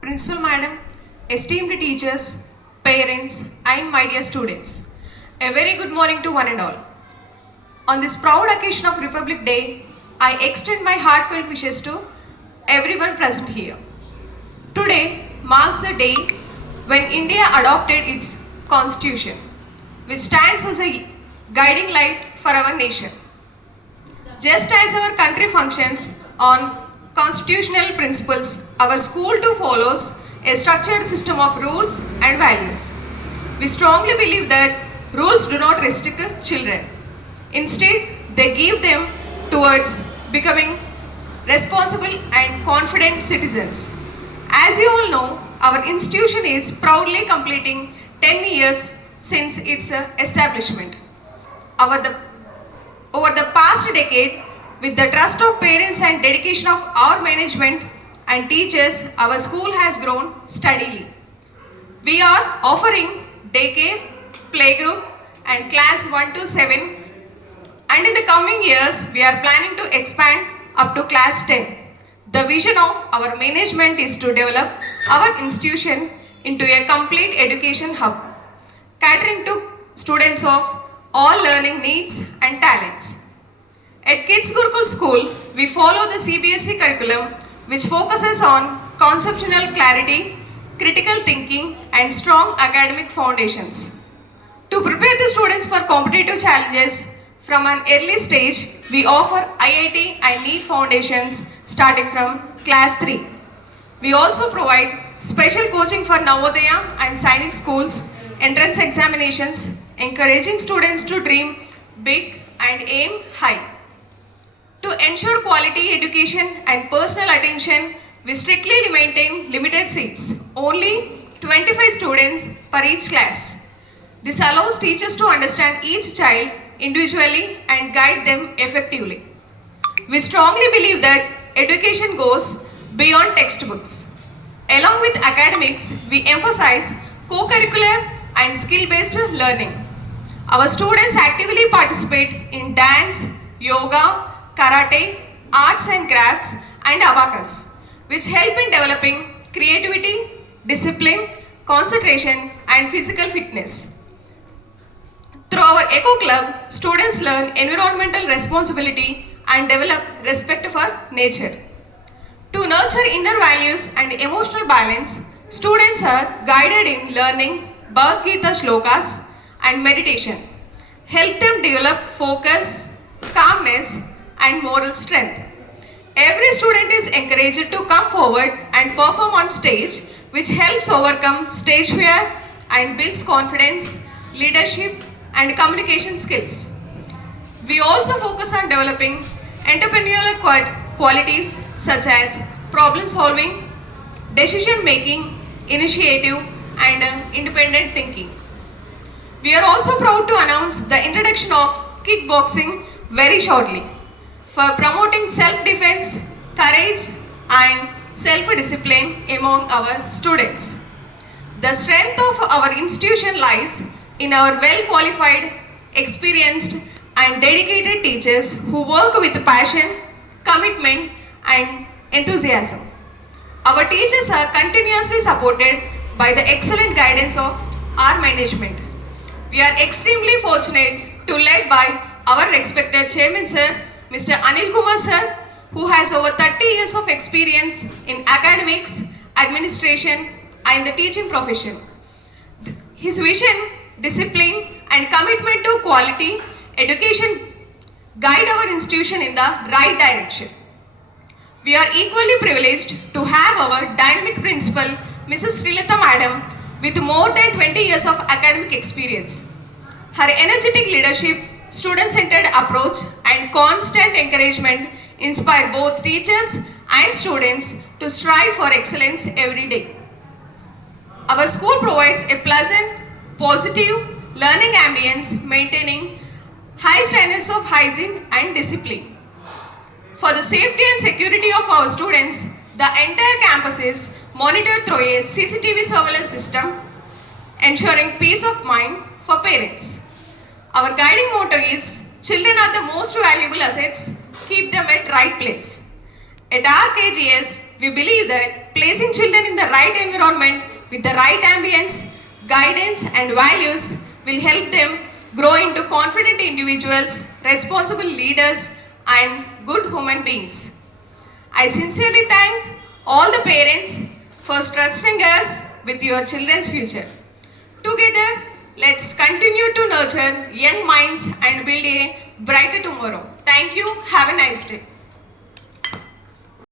Principal Madam, esteemed teachers, parents, and my dear students, a very good morning to one and all. On this proud occasion of Republic Day, I extend my heartfelt wishes to everyone present here. Today marks the day when India adopted its constitution, which stands as a guiding light for our nation. Just as our country functions on constitutional principles, our school too follows a structured system of rules and values. We strongly believe that rules do not restrict children. Instead, they give them towards becoming responsible and confident citizens. As you all know, our institution is proudly completing 10 years since its establishment. Over the past decade, with the trust of parents and dedication of our management and teachers, our school has grown steadily. We are offering daycare, playgroup and class 1 to 7, and in the coming years, we are planning to expand up to class 10. The vision of our management is to develop our institution into a complete education hub, catering to students of all learning needs and talents. At Kids Gurukul School, we follow the CBSE curriculum, which focuses on conceptual clarity, critical thinking, and strong academic foundations. To prepare the students for competitive challenges from an early stage, we offer IIT and NEET foundations starting from class 3. We also provide special coaching for Navodaya and Sainik schools, entrance examinations, encouraging students to dream big and aim high. To ensure quality education and personal attention, we strictly maintain limited seats, only 25 students per each class. This allows teachers to understand each child individually and guide them effectively. We strongly believe that education goes beyond textbooks. Along with academics, we emphasize co-curricular and skill-based learning. Our students actively participate in dance, yoga, karate, arts and crafts, and abacus, which help in developing creativity, discipline, concentration, and physical fitness. Through our Eco Club, students learn environmental responsibility and develop respect for nature. To nurture inner values and emotional balance, students are guided in learning Bhagavad Gita shlokas and meditation. Help them develop focus, calmness, and moral strength. Every student is encouraged to come forward and perform on stage, which helps overcome stage fear and builds confidence, leadership, and communication skills. We also focus on developing entrepreneurial qualities such as problem solving, decision making, initiative, and independent thinking. We are also proud to announce the introduction of kickboxing very shortly for promoting self-defense, courage, and self-discipline among our students. The strength of our institution lies in our well-qualified, experienced, and dedicated teachers who work with passion, commitment, and enthusiasm. Our teachers are continuously supported by the excellent guidance of our management. We are extremely fortunate to lead by our respected Chairman Sir, Mr. Anil Kumar Sir, who has over 30 years of experience in academics, administration, and the teaching profession. His vision, discipline, and commitment to quality education guide our institution in the right direction. We are equally privileged to have our dynamic principal, Mrs. Srilata Madam, with more than 20 years of academic experience. Her energetic leadership, student-centered approach, and constant encouragement inspire both teachers and students to strive for excellence every day. Our school provides a pleasant, positive learning ambience, maintaining high standards of hygiene and discipline. For the safety and security of our students, the entire campus is monitored through a CCTV surveillance system, ensuring peace of mind for parents. Our guiding motto is, children are the most valuable assets, keep them at right place. At our KGS, we believe that placing children in the right environment with the right ambience, guidance and values will help them grow into confident individuals, responsible leaders and good human beings. I sincerely thank all the parents for trusting us with your children's future. Together, let's continue to nurture young minds and build a brighter tomorrow. Thank you. Have a nice day.